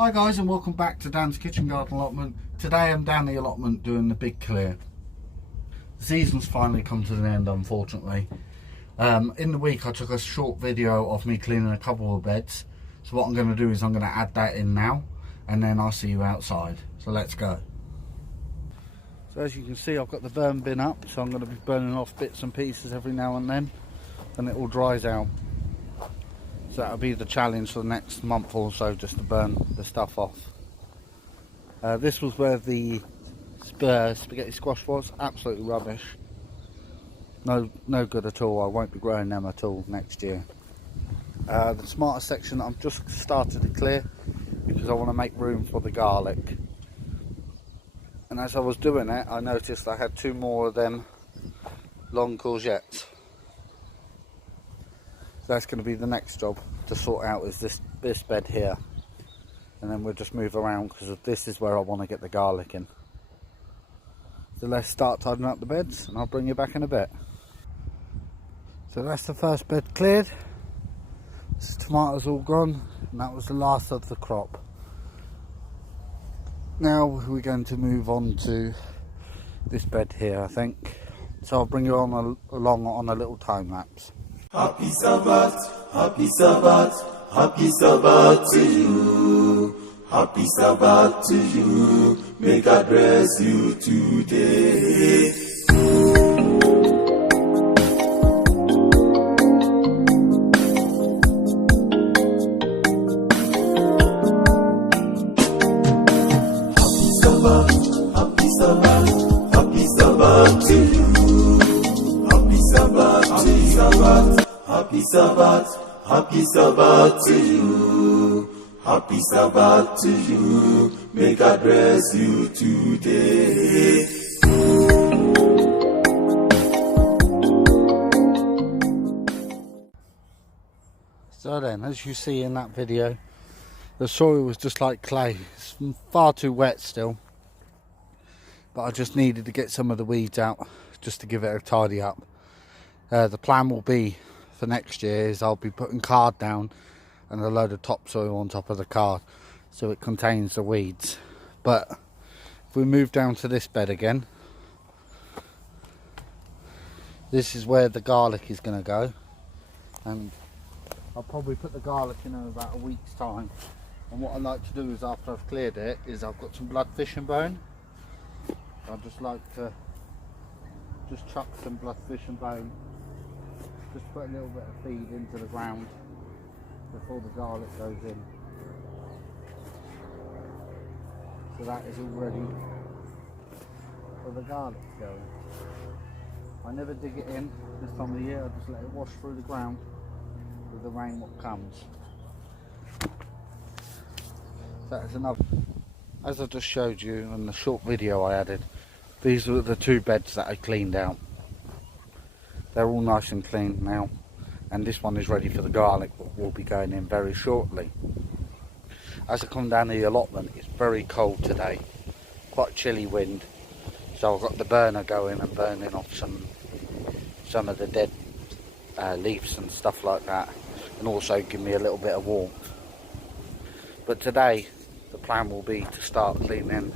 Hi guys, and welcome back to Dan's Kitchen Garden Allotment. Today I'm down the allotment doing the big clear. The season's finally come to an end, unfortunately. In the week I took a short video of me cleaning a couple of beds. So what I'm going to do is I'm going to add that in now, and then I'll see you outside. So let's go. So as you can see, I've got the burn bin up, so I'm going to be burning off bits and pieces every now and then, and it all dries out. So that'll be the challenge for the next month or so, just to burn the stuff off. This was where the spaghetti squash was. Absolutely rubbish. No good at all. I won't be growing them at all next year. The tomato section I've just started to clear because I want to make room for the garlic. And as I was doing it, I noticed I had two more of them long courgettes. That's going to be the next job to sort out, is this bed here, and then we'll just move around because this is where I want to get the garlic in. So let's start tidying up the beds and I'll bring you back in a bit. So that's the first bed cleared. This tomatoes all gone, and that was the last of the crop. Now we're going to move on to this bed here, I think. So I'll bring you on along on a little time lapse. Happy Sabbath, happy Sabbath, happy Sabbath to you. Happy Sabbath to you. May God bless you today. Happy Sabbath, happy Sabbath, happy Sabbath to you. Happy Sabbath to you. Happy Sabbath, happy Sabbath to you. Happy Sabbath to you. May God bless you today. So then, as you see in that video, the soil was just like clay. It's far too wet still, but I just needed to get some of the weeds out just to give it a tidy up. The plan will be for next year is I'll be putting card down and a load of topsoil on top of the card so it contains the weeds. But if we move down to this bed again, this is where the garlic is going to go, and I'll probably put the garlic in about a week's time. And what I like to do is, after I've cleared it, is I've got some blood fish and bone. I just like to just chuck some blood fish and bone, just put a little bit of feed into the ground before the garlic goes in. So that is all ready for the garlic to go in. I never dig it in this time of the year. I just let it wash through the ground with the rain what comes. That is another. As I just showed you in the short video I added, these were the two beds that I cleaned out. They're all nice and clean now, and this one is ready for the garlic, but will be going in very shortly. As I come down the allotment, it's very cold today, quite chilly wind, so I've got the burner going and burning off some of the dead leaves and stuff like that, and also give me a little bit of warmth. But today the plan will be to start cleaning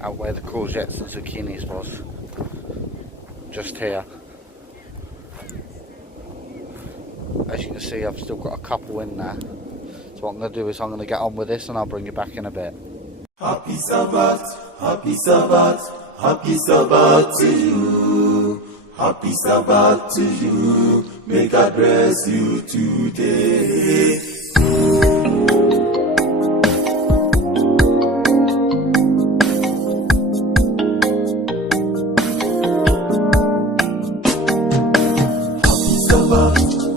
out where the courgettes and zucchinis was, just here. As you can see, I've still got a couple in there. So what I'm going to do is I'm going to get on with this and I'll bring you back in a bit. Happy Sabbath, happy Sabbath, happy Sabbath to you. Happy Sabbath to you. May God bless you today.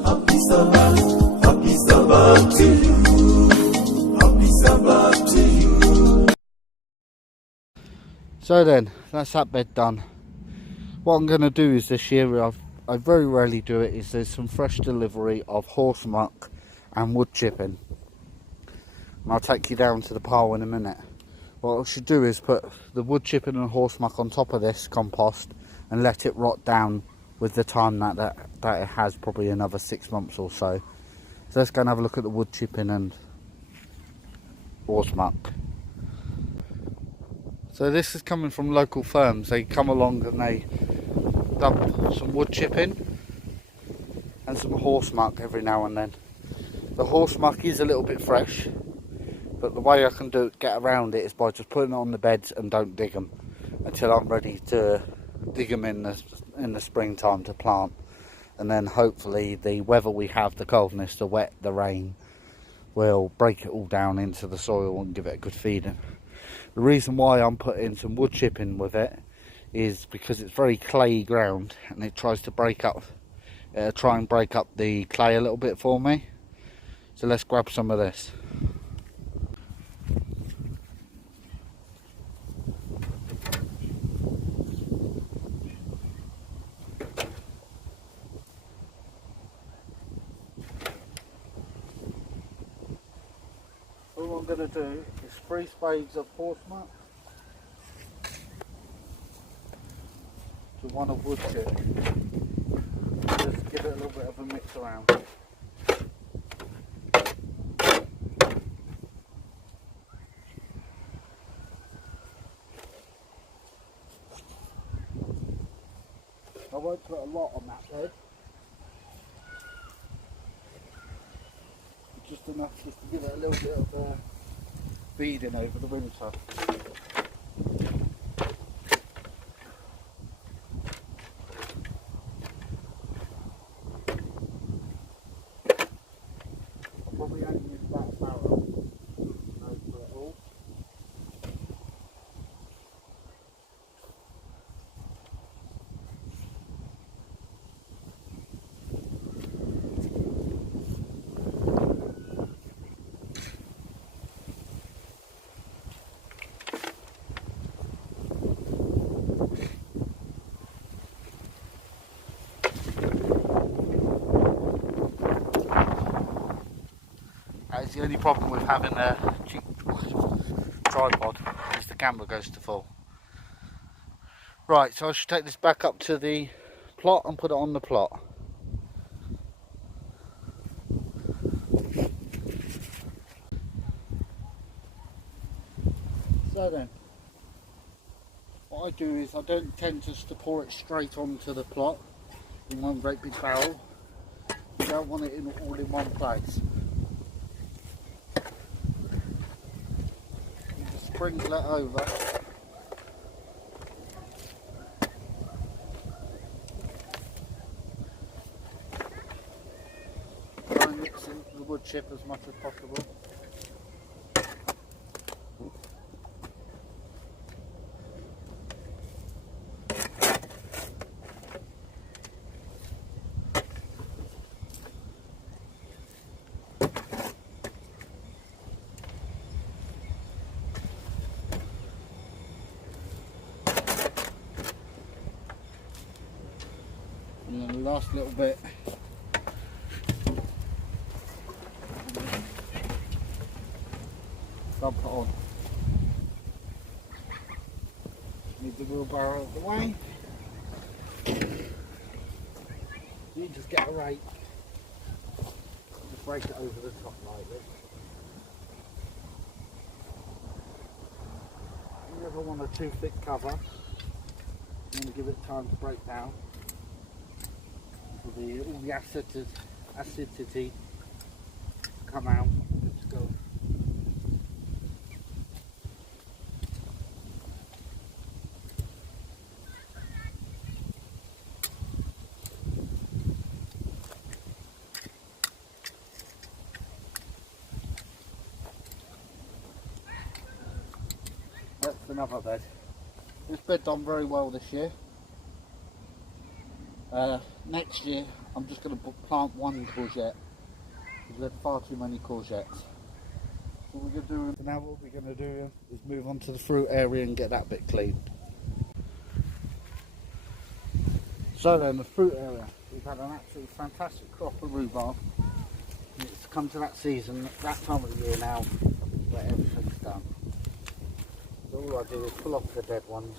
Happy Sabbath to you. Happy Sabbath to you. So then, that's that bed done. What I'm going to do is this year, I very rarely do it, is there's some fresh delivery of horse muck and wood chipping. And I'll take you down to the pile in a minute. What I should do is put the wood chipping and horse muck on top of this compost and let it rot down with the time that it has, probably another 6 months or so. So let's go and have a look at the wood chipping and horse muck. So this is coming from local firms. They come along and they dump some wood chipping and some horse muck every now and then. The horse muck is a little bit fresh, but the way I can get around it is by just putting it on the beds and don't dig them until I'm ready to dig them in the springtime to plant. And then hopefully the weather we have, the coldness, the wet, the rain, will break it all down into the soil and give it a good feeding. The reason why I'm putting some wood chipping with it is because it's very clayey ground and it tries to try and break up the clay a little bit for me. So let's grab some of this. All I'm going to do is 3 spades of horse muck to 1 of wood chip. Just give it a little bit of a mix around. I won't put a lot on that bed. Just enough just to give it a little bit of feeding over the winter. I'll probably only use about a barrel over it all. That's the only problem with having a cheap tripod, is the camera goes to full. Right, so I should take this back up to the plot and put it on the plot. So then, what I do is I don't tend just to pour it straight onto the plot in one great big barrel. You don't want it all in one place. You just sprinkle it over. Try and mix in the wood chip as much as possible. And then the last little bit, dump it on. Need the wheelbarrow out of the way. You just get a rake, just rake it over the top lightly. You never want a too thick cover. You want to give it time to break down. For all the acidity come out. Good to go. That's another bed. This bed done very well this year. Next year I'm just going to plant 1 courgette because we had far too many courgettes. So what we're going to do now, what we're going to do is move on to the fruit area and get that bit clean. So then, the fruit area, we've had an absolutely fantastic crop of rhubarb. It's come to that season, that time of the year now, where everything's done. So all I do is pull off the dead ones.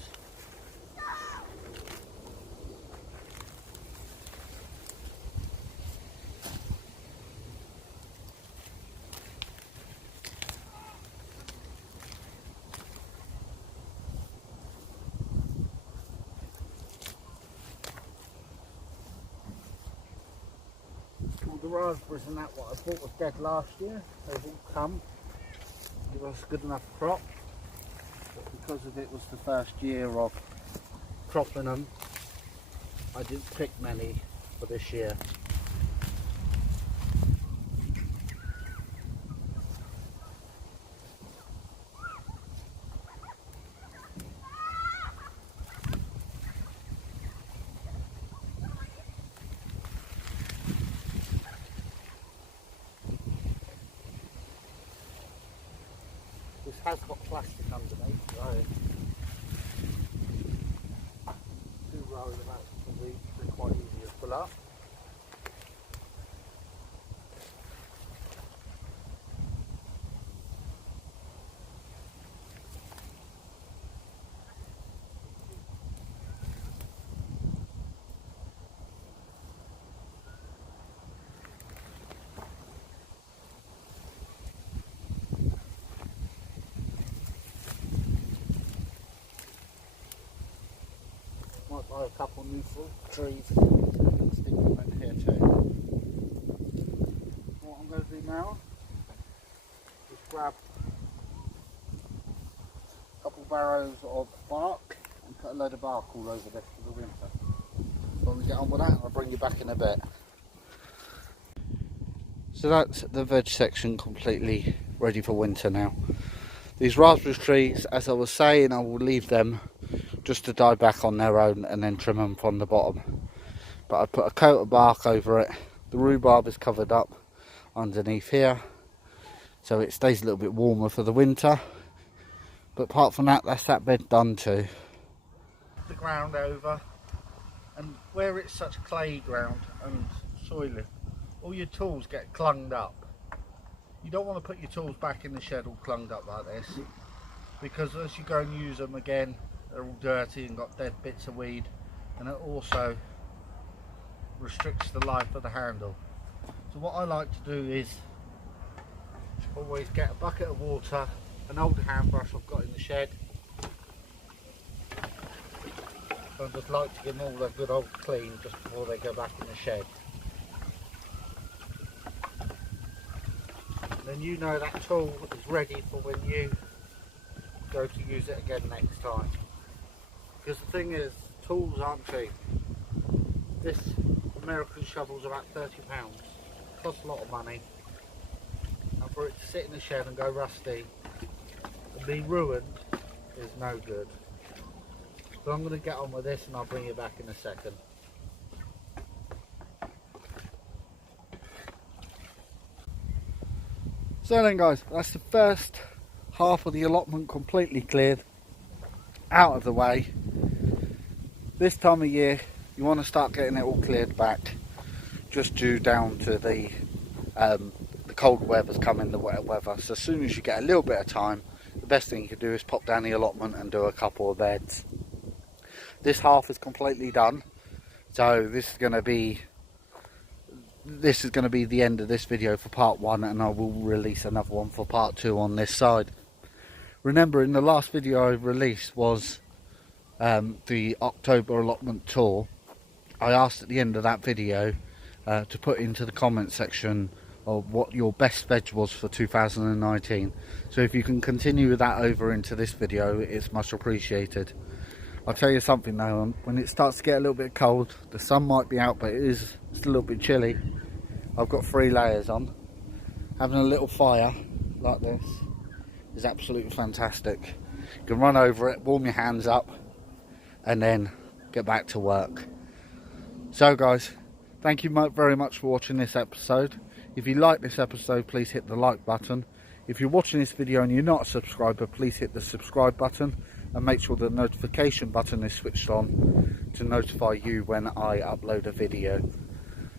all the raspberries and that what I bought was dead last year. They've all come. Give us a good enough crop. But because of it was the first year of cropping them, I didn't pick many for this year. This has got plastic underneath, so two rows of that can be quite easy to pull up. Might buy a couple new fruit trees and stick them in here too. What I'm going to do now is grab a couple barrows of bark and put a load of bark all over this for the winter. So I'm going to get on with that and I'll bring you back in a bit. So that's the veg section completely ready for winter now. These raspberry trees, as I was saying, I will leave them just to die back on their own and then trim them from the bottom. But I put a coat of bark over it. The rhubarb is covered up underneath here, so it stays a little bit warmer for the winter. But apart from that, that's that bed done too. The ground over, and where it's such clay ground and soily, all your tools get clunged up. You don't want to put your tools back in the shed all clunged up like this, because as you go and use them again, they're all dirty and got dead bits of weed, and it also restricts the life of the handle. So what I like to do is always get a bucket of water, an old hand brush I've got in the shed. So I just like to give them all a good old clean just before they go back in the shed. Then you know that tool is ready for when you go to use it again next time. Because the thing is, tools aren't cheap. This American shovel's about £30. Costs a lot of money. And for it to sit in the shed and go rusty and be ruined is no good. So I'm going to get on with this and I'll bring you back in a second. So then guys, that's the first half of the allotment completely cleared, out of the way. This time of year you want to start getting it all cleared back, just due down to the cold weather's coming, the wet weather. So as soon as you get a little bit of time, the best thing you can do is pop down the allotment and do a couple of beds. This half is completely done, so this is going to be the end of this video for part 1, and I will release another one for part 2 on this side. Remember, in the last video I released was the October allotment tour. I asked at the end of that video to put into the comment section of what your best veg was for 2019. So if you can continue with that over into this video, it's much appreciated. I'll tell you something though, when it starts to get a little bit cold, the sun might be out, but it's a little bit chilly. I've got 3 layers on. Having a little fire like this is absolutely fantastic. You can run over it, warm your hands up, and then get back to work. So guys, thank you very much for watching this episode. If you like this episode, please hit the like button. If you're watching this video and you're not a subscriber, please hit the subscribe button and make sure the notification button is switched on to notify you when I upload a video.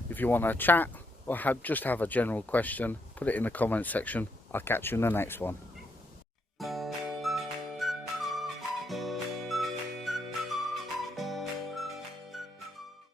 If you want to chat or just have a general question, put it in the comment section. I'll catch you in the next one.